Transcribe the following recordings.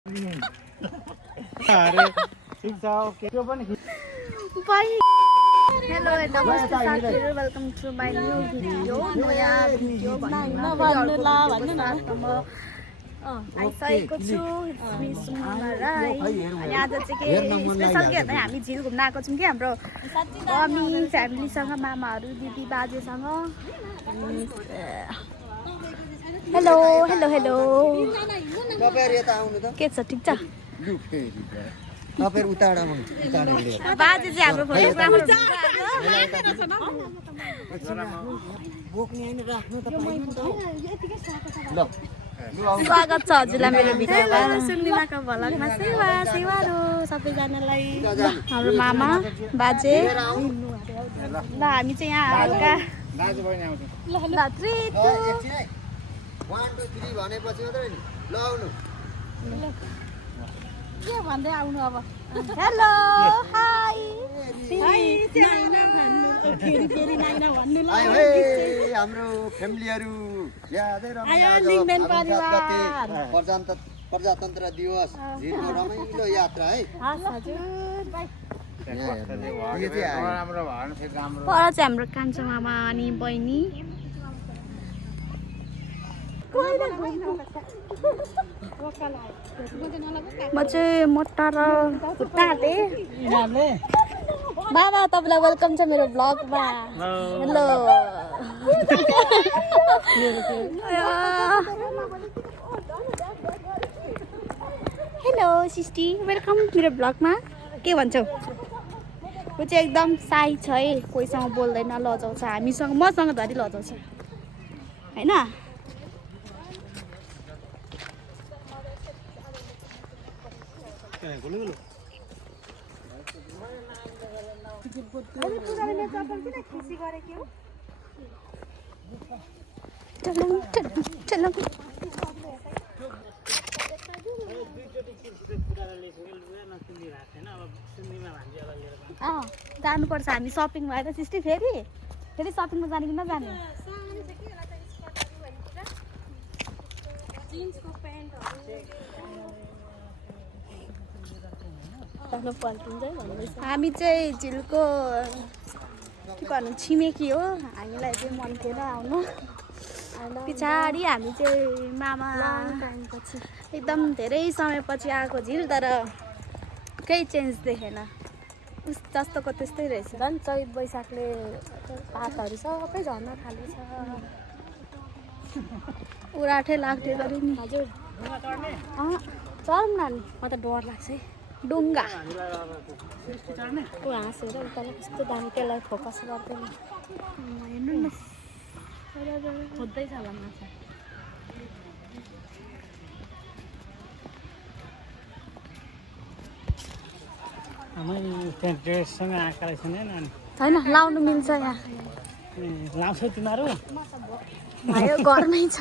अरे ठीक छ ओके त्यो पनि हेलो नमस्ते साथीहरु welcome to my new video नयाँ भिडियो आइसकेको छु अनि आज चाहिँ के स्पेशल के भन्दा हामी झिल घुम्न आएको छौँ कि हाम्रो मम्मी फ्यामिलीसँग मामाहरू दिदी बाजेसँग हेलो हेलो हेलो के छ ठिक छ तपाईहरु उताडामा बाजे चाहिँ हाम्रो फोटोग्राफर बोक्ने हैन राख्नु ल स्वागत छ हजुरलाई मेरो भिडियोमा सुन्निमाको भ्लगमा सेवारो सबैजनालाई हाम्रो मामा बाजे ल हामी चाहिँ यहाँ हल्का दाजु बहिनी आउँछ ल 3 2 1 2 3 भनेपछि मात्रै नि ल आउनु के भन्दै आउनु अब हेलो हाई हाई नाइना भन्नु फेरि नाइना भन्नु ल हाम्रो फ्यामिलीहरु यादै प्रजातन्त्र दिवस झिलको रमाइलो यात्रा है हस् हजुर राम्रो भएन फेरि राम्रो पर चाहिँ हाम्रो कान्छो मामा अनि बहिनी म चाहिँ मोटा र खुट्टा हाते बाबा तपाईँलाई वेलकम छ मेरो ब्लगमा हेलो हेलो सिस्टी वेलकम मेरो ब्लगमा के भन्छौ ऊ चाहिँ एकदम साई छ है कोहीसँग बोल्दैन लजाउँछ हामीसँग मसँग धरि लजाउँछ होइन जानुपर्छ हामी सपिङ भएर सिस्टी फेरि सपिङमा जाने कि नजाने हामी चाहिँ झिलको के भन्नु छिमेकी हो हामीलाई चाहिँ मन थिएन आउनु पछाडि हामी चाहिँ मामा एकदम धेरै समयपछि आएको झिल तर केही चेन्ज देखेन उस जस्तोको त्यस्तै रहेछ झन् चैत वैशाखले पातहरू सबै झर्न थालेछ उराठे लाग्थ्यो गरी नि हजुर चढौँ न नि म त डर लाग्छ है डुङ्गा ऊ हाँसेर उतालाई कस्तो दामी त्यसलाई फोकस गर्दैन हेर्नु न खोज्दैछ होला माछा ड्रेससँग आँखा रहेछन् होइन लाउनु मिल्छ यहाँ लाउँछौ तिमीहरू भयो घरमै छ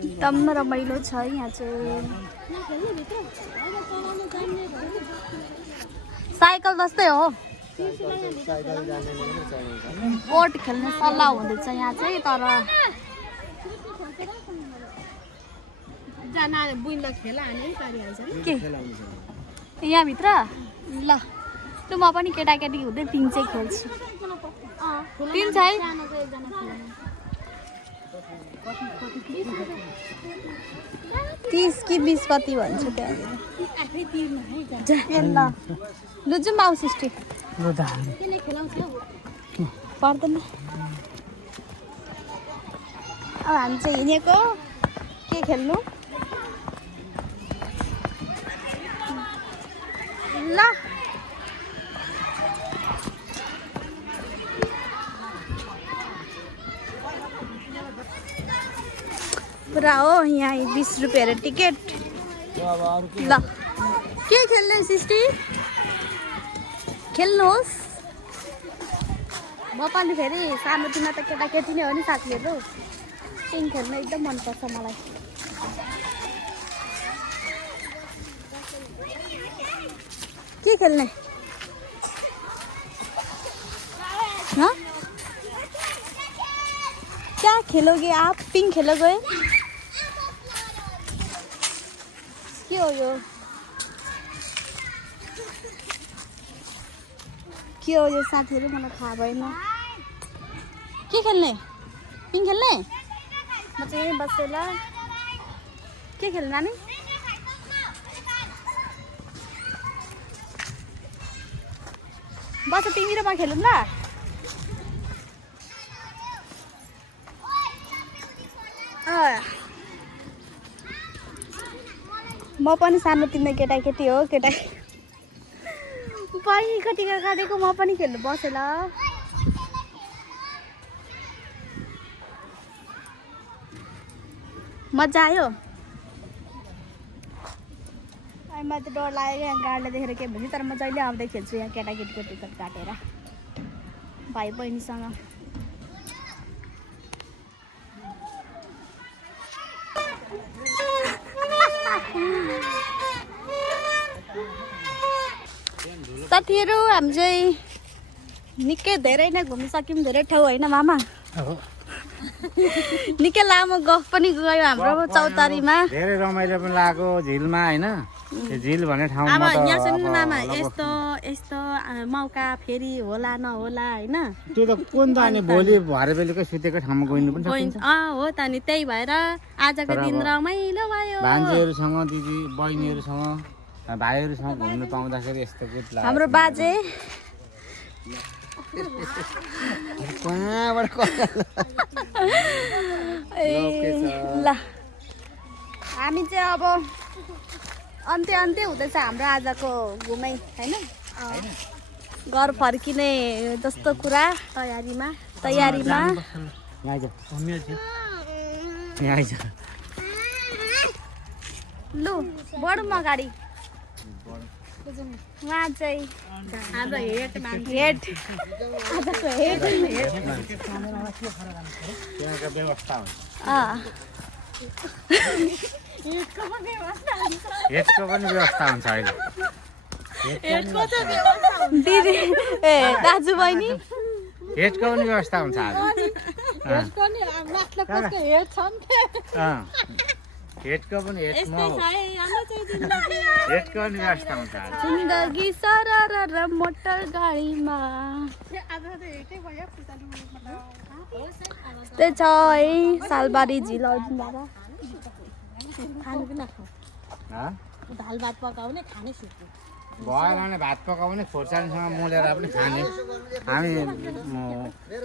एकदम रमाइलो छ यहाँ चाहिँ साइकल जस्तै हो बोट खेल्ने सल्लाह हुँदैछ यहाँ चाहिँ तर के यहाँभित्र ल ल म पनि केटाकेटी हुँदै 3 चाहिँ खेल्छु 3 है 30 कि 20 कति भन्छ त्यहाँ ल लु जाउँ माउस स्टिक पर्दैन अब हामी चाहिँ हिँडेको के खेल्नु ल पुरा हो यहाँ 20 रुपियाँ टिकट ल के खेल्ने सिस्टी खेल्नुहोस् म पनि फेरि सानोतिनो त केटाकेटी नै हो नि साथीहरू टिङ खेल्न एकदम मनपर्छ मलाई के खेल्ने हाँ क्या खेलोगे आप पिंक खेलोगे के हो यो साथीहरू मलाई थाहा भएन के खेल्ने पिङ खेल्ने म चाहिँ यहीँ बसेर के खेल्ने नानी बस तिमी र म खेलौँ ल म पनि सानो तिम्रो केटाकेटी हो केटा बहिनीको टिका काटेको म पनि खेल्नु बसेँ ल मजा आयो मलाई त डर लाग्यो यहाँ गाडीलाई देखेर के भन्यो तर म जहिले आउँदै खेल्छु यहाँ केटाकेटीको टिकट काटेर भाइ बहिनीसँग साथीहरू हामी चाहिँ निकै धेरै नै घुमिसक्यौँ धेरै ठाउँ होइन मामा निकै लामो गफ पनि गयो हाम्रो चौतारीमा धेरै रमाइलो पनि लाग्यो झिलमा हैन त्यो झिल भन्ने ठाउँमा अब यहाँ सुन्नु मामा यस्तो यस्तो मौका फेरि होला नहोला हैन त्यो त कुन त अनि भोलि भरे बेलुकै सुतेको ठाउँमा गइनु पनि सकिन्छ हो त नि त्यही भएर आजको दिन रमाइलो भयो भान्जीहरूसँग दिदी बहिनीहरूसँग भाइहरूसँग घुम्नु पाउँदाखेरि यस्तो कुछ लाग्छ हाम्रो बाजे ल हामी चाहिँ अब अन्त्य अन्त्य हुँदैछ हाम्रो आजको घुमाइ होइन घर फर्किने जस्तो कुरा तयारीमा लु बढौँ अगाडि उहाँ चाहिँ हाम्रो हेड व्यवस्था हुन्छ अहिले दिदी ए दाजु बहिनी हेडको पनि व्यवस्था हुन्छ हेडको पनि हेडको पनि व्यवस्था हुन्छ जिन्दगी सरर र मोटर गाडीमा त्यही छ है सालबारी झिल दाल भात पकाउने खाने सुत्ने भएन भने भात पकाउने खोर्सानीसँग मोलेर पनि खाने हामी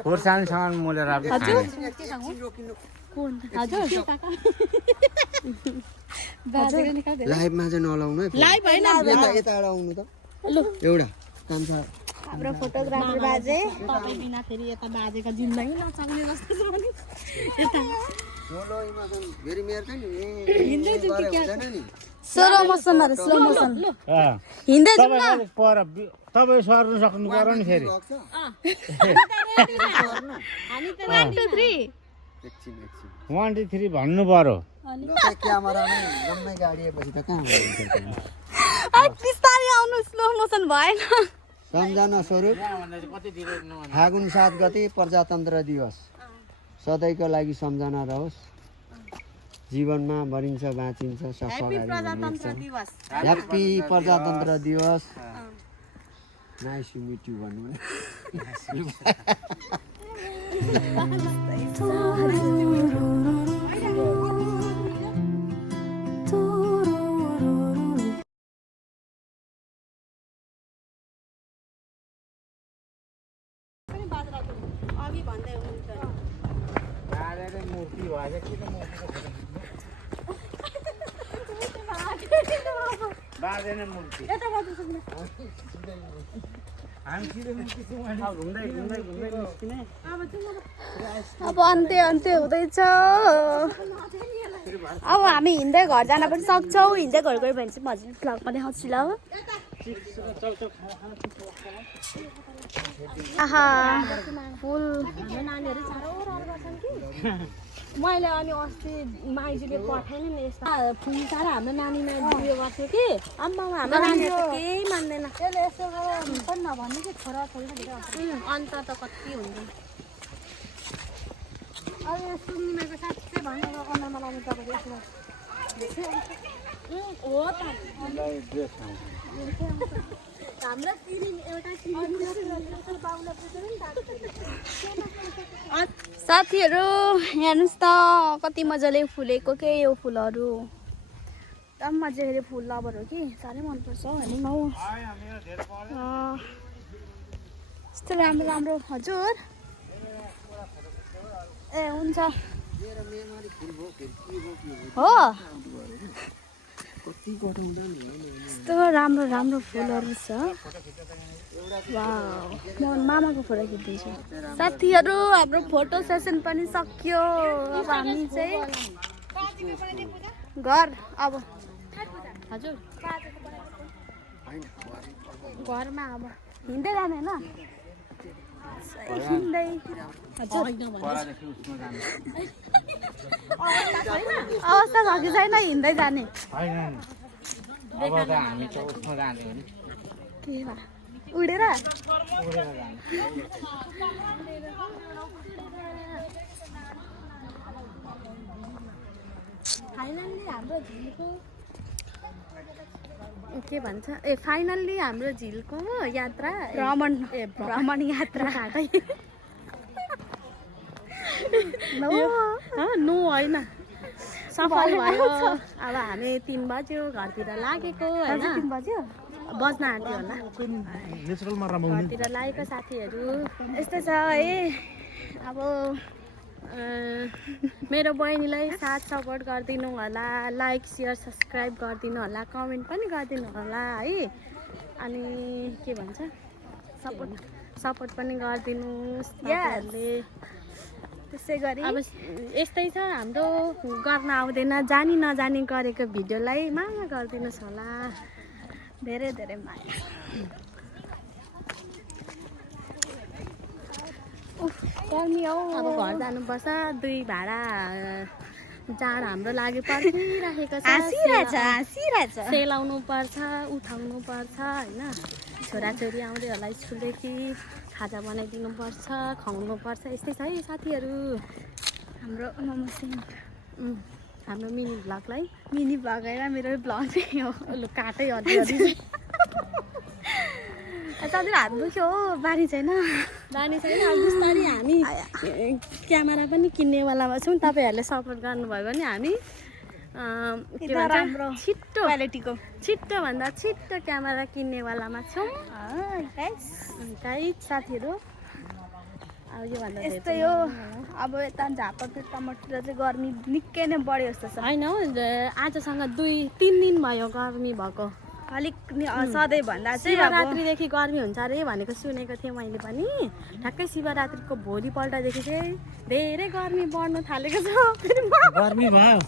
खोर्सानीसँग मोलेर पनि खाने लाइभमा चाहिँ नलाउनु है लाइभ होइन यता आउनु त एउटा काम छ हाम्रो फोटोग्राफर बाजे तपाईँ बिना फेरि यता बाजेको जिन्दगी नचल्ने जस्तो छ भने यता स्लो मोसन हिँड्दै जाउँ न पर तपाईँ सर्नु सक्नु पर्यो नि फेरि 1 2 3 भन्नु पर्यो क्यामेरामै जम्मै गाडी आएपछि त कहाँ बिस्तारै आउनु स्लो मोसन भएन सम्झना स्वरूप फागुन 7 गते प्रजातन्त्र दिवस सधैँको लागि सम्झना रहोस् जीवनमा मरिन्छ बाँचिन्छ सफा ह्याप्पी प्रजातन्त्र दिवस नाइस टु मिट यु भन्नु अब अन्त्य अन्त्य हुँदैछ अब हामी हिँड्दै घर जान पनि सक्छौँ हिँड्दै घर गयो भने चाहिँ मजाले भ्लगमा देखाउँछु ल आहा फुल मैले अनि अस्ति माइजूले पठाएन नि यस्तो फुल सारा हाम्रो नानीमा उयो गर्थ्यो कि आम्मामा हाम्रो नानीहरू त केही मान्दैन यसले यसो गरेर पनि नभन्ने कि छोरा छोरी अन्त त कति हुन्छ अब यो सुन्निमाको साँच्चै भनेर अनुहारमा लाउने तपाईँले यसो हो त हामीलाई ड्रेस खान्छ हाम्रो किरिन एउटा साथीहरू हेर्नुहोस् त कति मजाले फुलेको के यो फुलहरू एकदम मजाले फुल लभर हो कि साह्रै मनपर्छ हेर्नु न यस्तो राम्रो राम्रो हजुर ए हुन्छ हो यस्तो राम्रो राम्रो फुलहरू छ वाउ म मामाको फोटो खिचिदिन्छु साथीहरू हाम्रो फोटो सेसन पनि सकियो अब हामी चाहिँ घर अब हजुर घरमा अब हिँड्दै जाने होइन हिँड्दै परादेखि उसमा जानु अवस्था छ कि छैन हिँड्दै जाने होइन अब त हामी त उसमा जाने हो नि के भा उडेर उडेर जाने फाइनल्ली हाम्रो झिलको के भन्छ ए फाइनल्ली हाम्रो झिलको यात्रा भ्रमण ए भ्रमण यात्रा घाटै नो नो होइन सफल भयो अब हामी 3 बज्यो घरतिर लागेको होइन 3 बज्यो बज्न आँट्यो होला घरतिर लागेको साथीहरू यस्तै छ है अब मेरो बहिनीलाई साथ सपोर्ट गरिदिनु होला लाइक सेयर सब्सक्राइब गरिदिनु होला कमेन्ट पनि गरिदिनु होला है अनि के भन्छ सपोर्ट पनि गरिदिनुहोस् तपाईँहरूले त्यसै गरी अब यस्तै छ हाम्रो गर्न आउँदैन जानी नजानी गरेको भिडियोलाई माया गरिदिनुहोस् होला धेरै धेरै माया गर्मी हौ अब घर जानुपर्छ 2 भाडा जाँड हाम्रो लागि पर्खिराखेको छ हाँसिरहेछ सेलाउनु पर्छ उठाउनु पर्छ होइन छोराछोरी आउँदै होला स्कुलदेखि खाजा बनाइदिनु पर्छ खुवाउनु पर्छ यस्तै छ है साथीहरू हाम्रो मोमोसिङ हाम्रो मिनी भ्लगलाई मिनी भ्लग होइन मेरो भ्लग नै हो लु काटै अलि सधैँ हात दुख्यो हो बानी छैन बानी छैन बिस्तारै हामी क्यामेरा पनि किन्नेवालामा छौँ तपाईँहरूले सपोर्ट गर्नुभयो भने हामी के भन्छ राम्रो छिट्टो क्वालिटीको छिट्टोभन्दा छिट्टो क्यामेरा किन्नेवालामा छौँ गाइस साथीहरू अब योभन्दा यस्तै हो अब यता झापातिर टमाटर चाहिँ गर्मी निकै नै बढ्यो जस्तो छ होइन हौ आजसँग 2-3 दिन भयो गर्मी भएको अलिक सधैँ भन्दा चाहिँ शिवरात्रिदेखि गर्मी हुन्छ अरे भनेको सुनेको थिएँ मैले पनि ठ्याक्कै शिवरात्रिको भोलिपल्टदेखि चाहिँ धेरै गर्मी बढ्नु थालेको छ गर्मी भयो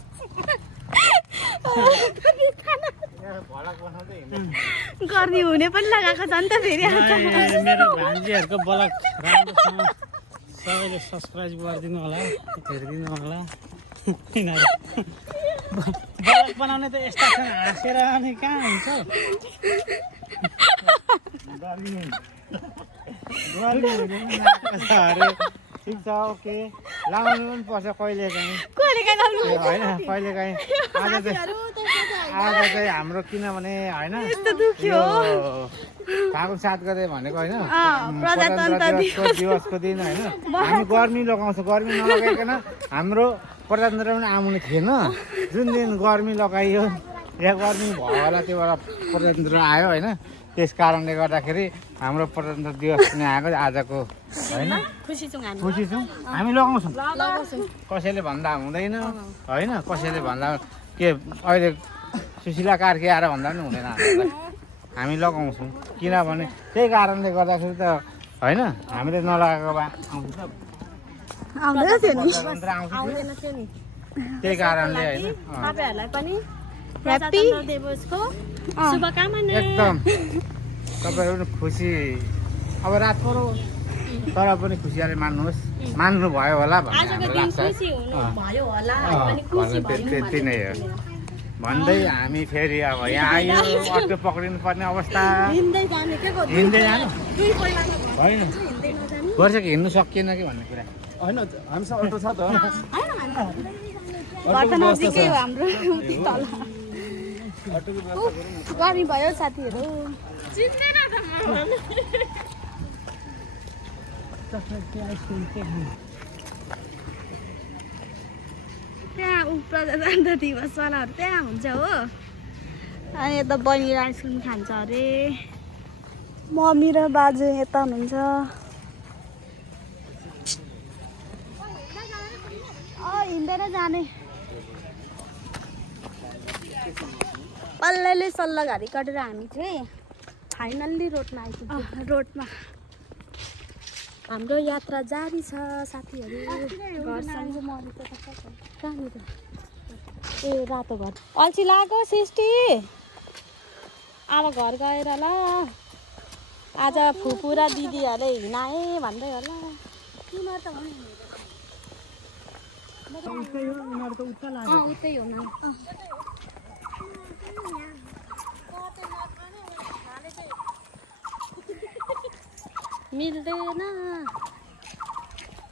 गर्मी हुने पनि लगाएको छ नि त फेरि मेरो भान्जीहरूको ब्लग राम्रोसँग सबैले सब्सक्राइब गरिदिनु होला हेरिदिनु होला ब्लग बनाउने त यस्ता छन् हाँसेर अनि कहाँ हुन्छ ठिक छ ओके लाउनु पनि पर्छ कहिले काहीँ होइन कहिले काहीँ आज चाहिँ हाम्रो किनभने होइन फागुन 7 गते भनेको होइन प्रजातन्त्र दिवसको दिन होइन हामी गर्मी लगाउँछौँ गर्मी नलगाइकन हाम्रो प्रजातन्त्र पनि आउनु थिएन जुन दिन गर्मी लगाइयो या गर्मी भयो होला त्यो बेला प्रजातन्त्र आयो होइन त्यस कारणले गर्दाखेरि हाम्रो प्रजातन्त्र दिवस पनि आएको आजको होइन खुसी छौँ हामी लगाउँछौँ कसैले भन्दा हुँदैन होइन कसैले भन्दा के अहिले सुशीला कार्की आएर भन्दा पनि हुँदैन हामी लगाउँछौँ किनभने त्यही कारणले गर्दाखेरि त होइन हामीले नलगाएको भए आउँदैन थियो नि त्यही कारणले होइन तपाईँहरूलाई पनि प्रजातन्त्र दिवसको शुभकामना एकदम तपाईँहरू पनि खुसी अब रात परो तर पनि खुसियाले मान्नुहोस् मान्नु भयो होला भन्ने आजको हामीलाई दिन लाग्छ खुसी हुनु भयो होला हामी पनि खुसी भयौँ त्यति नै हो भन्दै हामी फेरि अब यहाँ आयो अटो पक्रिनु पर्ने अवस्था हिँड्दै जाने के को हिँड्दै जानु दुई पहिलाको घर होइन हिँड्दै नजाने वर्षक हिँड्नु सकिएन कि भन्ने कुरा होइन हामीसँग अटो छ त घर त नजिकै हो हाम्रो तल गर्मी भयो साथीहरू त्यहाँ प्रजातन्त्र दिवसवालाहरू त्यहाँ हुन्छ हो अनि यता बहिनीले आइसक्रिम खान्छ अरे मम्मी र बाजे यता हुनुहुन्छ हिँडेर जाने पल्लैले सल्लाह घारी काटेर हामी चाहिँ फाइनल्ली रोडमा आइपुग्यो रोडमा हाम्रो यात्रा जारी छ साथीहरू घरसँग कहाँनिर ए रातो घर अल्छी लाग्यो सृष्टि अब घर गएर ल आज फुपू र दिदीहरूले हिँडाए भन्दै होला उतै हो न मिल्दैन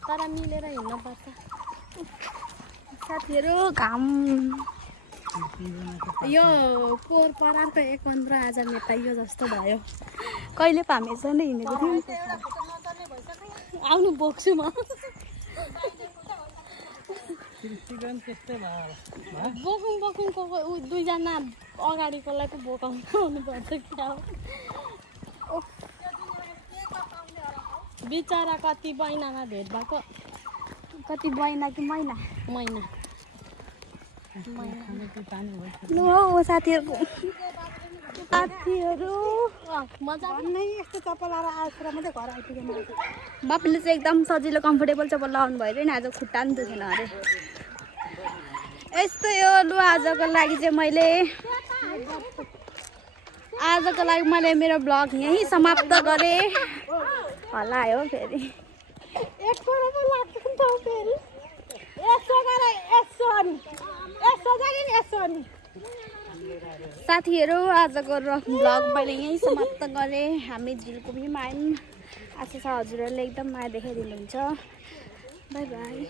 तर मिलेर हिँड्नु पर्छ साथीहरू घाम यो पोहोर परारको 1-15 आज मेटाइयो जस्तो भयो कहिले पो हामी यसरी नै हिँडेको थियौँ आउनु बोक्छु म बोकुङको दुईजना अगाडिकोलाई पो बोकाउनु पर्छ क्या हो बिचरा कति महिनामा भेट भएको कति महिना कि महिना महिना लु हौ साथीहरू मजा यस्तो चप्पल लाएर आएर मात्रै घर आइपुगेन बाबुले चाहिँ एकदम सजिलो कम्फोर्टेबल चप्पल लगाउनु भयो अरे नि आज खुट्टा पनि दुखेन अरे यस्तै हो लु आजको लागि चाहिँ मैले मेरो ब्लग यहीँ समाप्त गरेँ होला हो फेरि साथीहरू आजको ब्लग मैले यहीँ समाप्त गरेँ हामी झिलकुमीमा आयौँ आशा छ हजुरहरूले एकदम माया देखाइदिनुहुन्छ बाई बाई